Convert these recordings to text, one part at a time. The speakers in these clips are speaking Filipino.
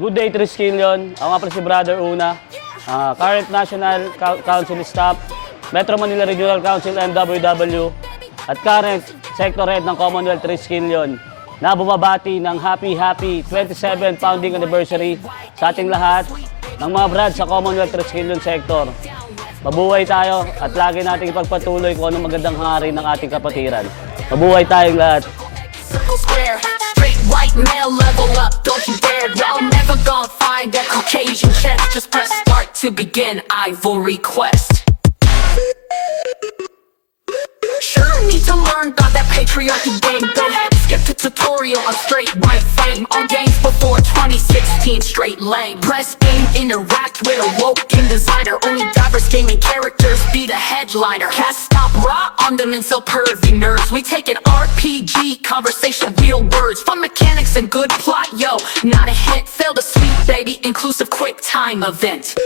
Good day, Triskelion. Ako nga pala si Brother Una, current National Council Staff, Metro Manila Regional Council MWW, at current Sector Head ng Commonwealth Triskelion na bumabati ng happy 27th founding anniversary sa ating lahat ng mga brad sa Commonwealth Triskelion Sector. Mabuhay tayo at lagi nating ipagpatuloy kung anong magandang hangarin ng ating kapatiran. Mabuhay tayong lahat. White male, level up, don't you dare. Y'all never gonna find that Caucasian chest. Just press start to begin Ivory Quest. Sure need to learn, got that patriarchy game. Go ahead, skip the tutorial on straight white fame. On games before 2016, straight lane. Press aim, interact with a woken designer. Only diverse gaming characters be the headliner. Cast stop raw on them and sell pervy nerds. We take an RPG conversation, real words. Fun mechanics and good plot, yo. Not a hint, fail the sweet baby, inclusive quick time event.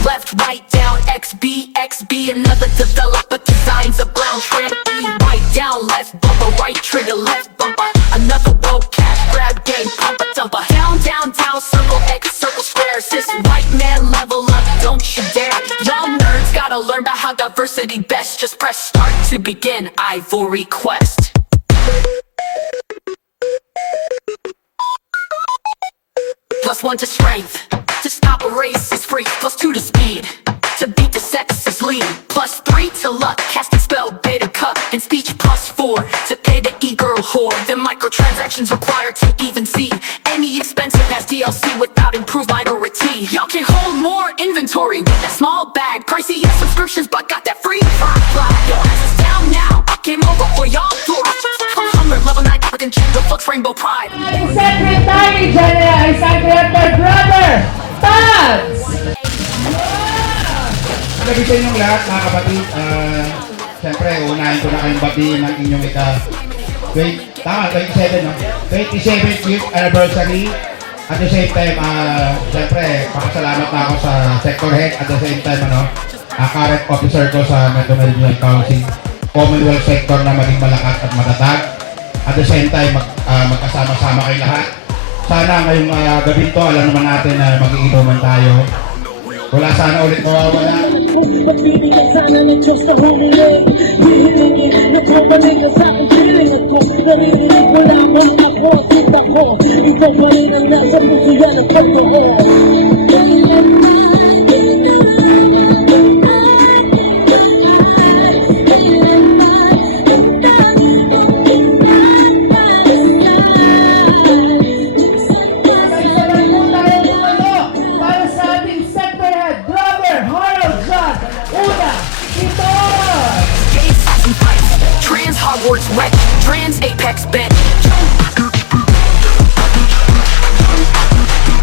Left, right, down, XB, XB. Another developer designs a brown trim. E, right, down, left bumper, right trigger, left bumper. Another road cash grab game, pumper dumper. Down, down, down, circle X, circle squares. This white man level up, don't you dare. Y'all nerds gotta learn about how diversity best. Just press start to begin Ivory Quest. +1 to strength. To stop a race is free. +2 to speed. To beat the sex is lean. +3 to luck. Cast and spell beta cup. And speech +4 to pay the e-girl whore. The microtransactions required to even see any expensive as DLC without improved minority. Y'all can hold more inventory with that small bag. Pricey subscriptions but got that free fly. Yo, it's down now. Came over for y'all tour. Level 9 applicant check the Flux Rainbow Pride. Secretary General, Secretary Brother Tabs! Gabi sa inyong lahat mga kapatid. Siyempre, unahin ko na kayong batiin ng inyong 27, no? 27th youth anniversary. At the same time, siyempre, pakasalamat na ako sa sector head. At the same time, current officer ko sa Metro Manila Council, Commonwealth sector na maging malakas at matatag. At the same time, magkasama-sama kayo lahat. Sana ngayong gabi to, alam naman natin na mag-iinuman tayo. Wala sana ulit mawawala. Hogwarts wet, trans apex bench.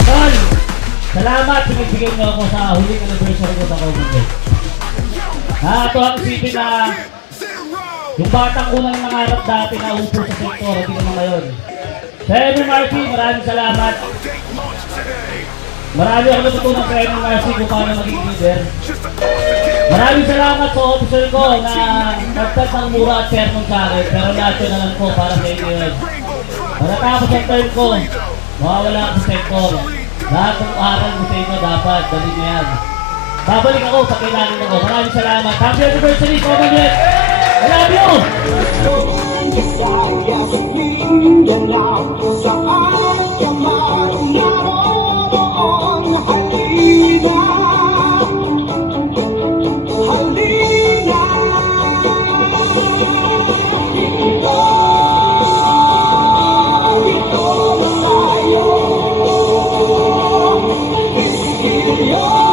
Tol, salamat pinagbigay niyo ako sa huling anniversary ko sa Commonwealth. Nakakatuwa isipin na yung batang unang nangarap dati na upo sa sektor, hindi naman ngayon. Sa MMRC, maraming salamat. Marami ako natutunan sa MMRC kung paano maging leader. Maraming salamat sa officer ko na nagtat ng mura at sermon sa akin, pero lahat yun na lang po para sa inyo yun. Matatapos ang term ko, mawawala ang sektor. Lahat ng aral mo sa inyo dapat, dali na yan. Babalik ako sa kailangan ako. Maraming salamat. Happy anniversary, Commonwealth! I love you! Halina!